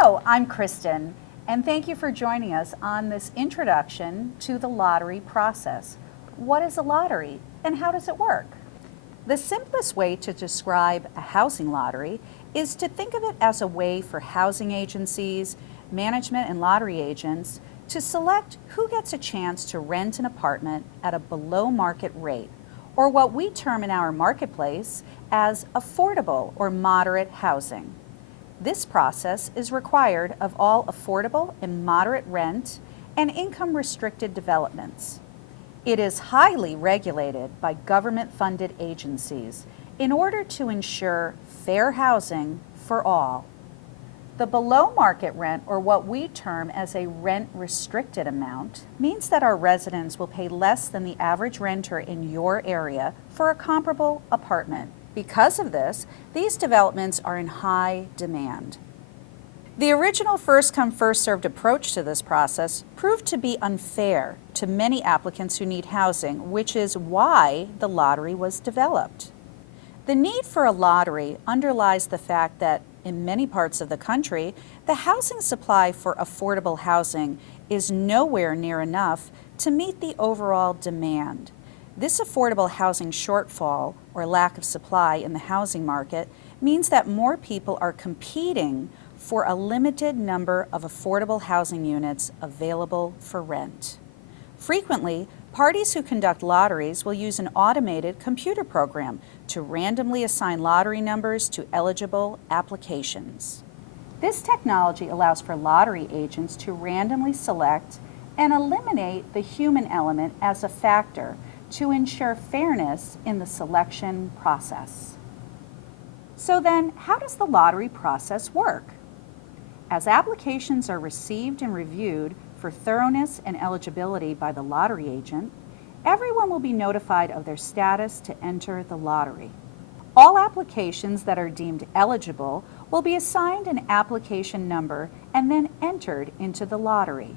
Hello, I'm Kristen, and thank you for joining us on this introduction to the lottery process. What is a lottery and how does it work? The simplest way to describe a housing lottery is to think of it as a way for housing agencies, management and lottery agents to select who gets a chance to rent an apartment at a below market rate, or what we term in our marketplace as affordable or moderate housing. This process is required of all affordable and moderate rent and income-restricted developments. It is highly regulated by government-funded agencies in order to ensure fair housing for all. The below-market rent, or what we term as a rent-restricted amount, means that our residents will pay less than the average renter in your area for a comparable apartment. Because of this, these developments are in high demand. The original first-come, first-served approach to this process proved to be unfair to many applicants who need housing, which is why the lottery was developed. The need for a lottery underlies the fact that in many parts of the country, the housing supply for affordable housing is nowhere near enough to meet the overall demand. This affordable housing shortfall, or lack of supply in the housing market, means that more people are competing for a limited number of affordable housing units available for rent. Frequently, parties who conduct lotteries will use an automated computer program to randomly assign lottery numbers to eligible applications. This technology allows for lottery agents to randomly select and eliminate the human element as a factor to ensure fairness in the selection process. So then, how does the lottery process work? As applications are received and reviewed for thoroughness and eligibility by the lottery agent, everyone will be notified of their status to enter the lottery. All applications that are deemed eligible will be assigned an application number and then entered into the lottery.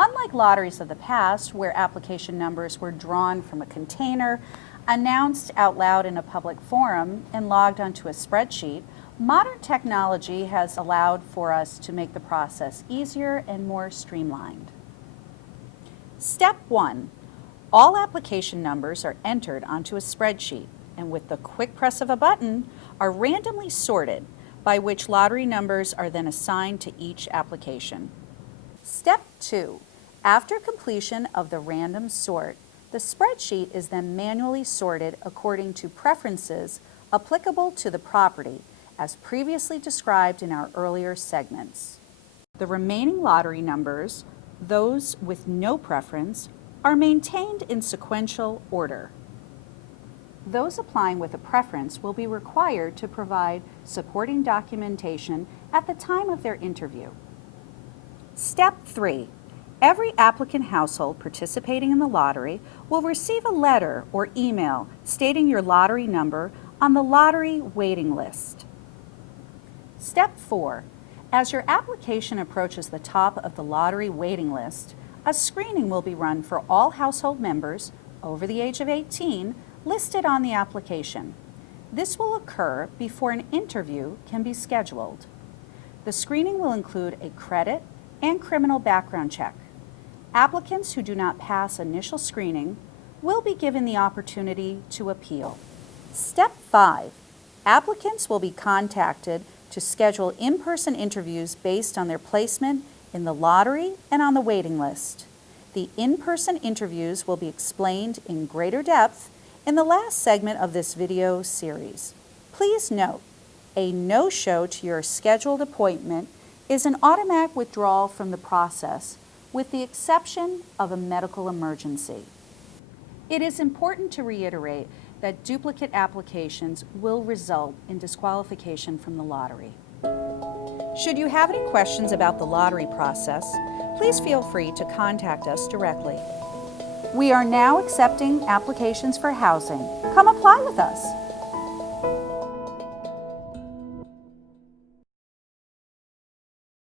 Unlike lotteries of the past, where application numbers were drawn from a container, announced out loud in a public forum, and logged onto a spreadsheet, modern technology has allowed for us to make the process easier and more streamlined. Step 1. All application numbers are entered onto a spreadsheet and with the quick press of a button are randomly sorted, by which lottery numbers are then assigned to each application. Step 2. After completion of the random sort, the spreadsheet is then manually sorted according to preferences applicable to the property, as previously described in our earlier segments. The remaining lottery numbers, those with no preference, are maintained in sequential order. Those applying with a preference will be required to provide supporting documentation at the time of their interview. Step 3. Every applicant household participating in the lottery will receive a letter or email stating your lottery number on the lottery waiting list. Step 4. As your application approaches the top of the lottery waiting list, a screening will be run for all household members over the age of 18 listed on the application. This will occur before an interview can be scheduled. The screening will include a credit and criminal background check. Applicants who do not pass initial screening will be given the opportunity to appeal. Step 5. Applicants will be contacted to schedule in-person interviews based on their placement in the lottery and on the waiting list. The in-person interviews will be explained in greater depth in the last segment of this video series. Please note, a no-show to your scheduled appointment is an automatic withdrawal from the process, with the exception of a medical emergency. It is important to reiterate that duplicate applications will result in disqualification from the lottery. Should you have any questions about the lottery process, please feel free to contact us directly. We are now accepting applications for housing. Come apply with us.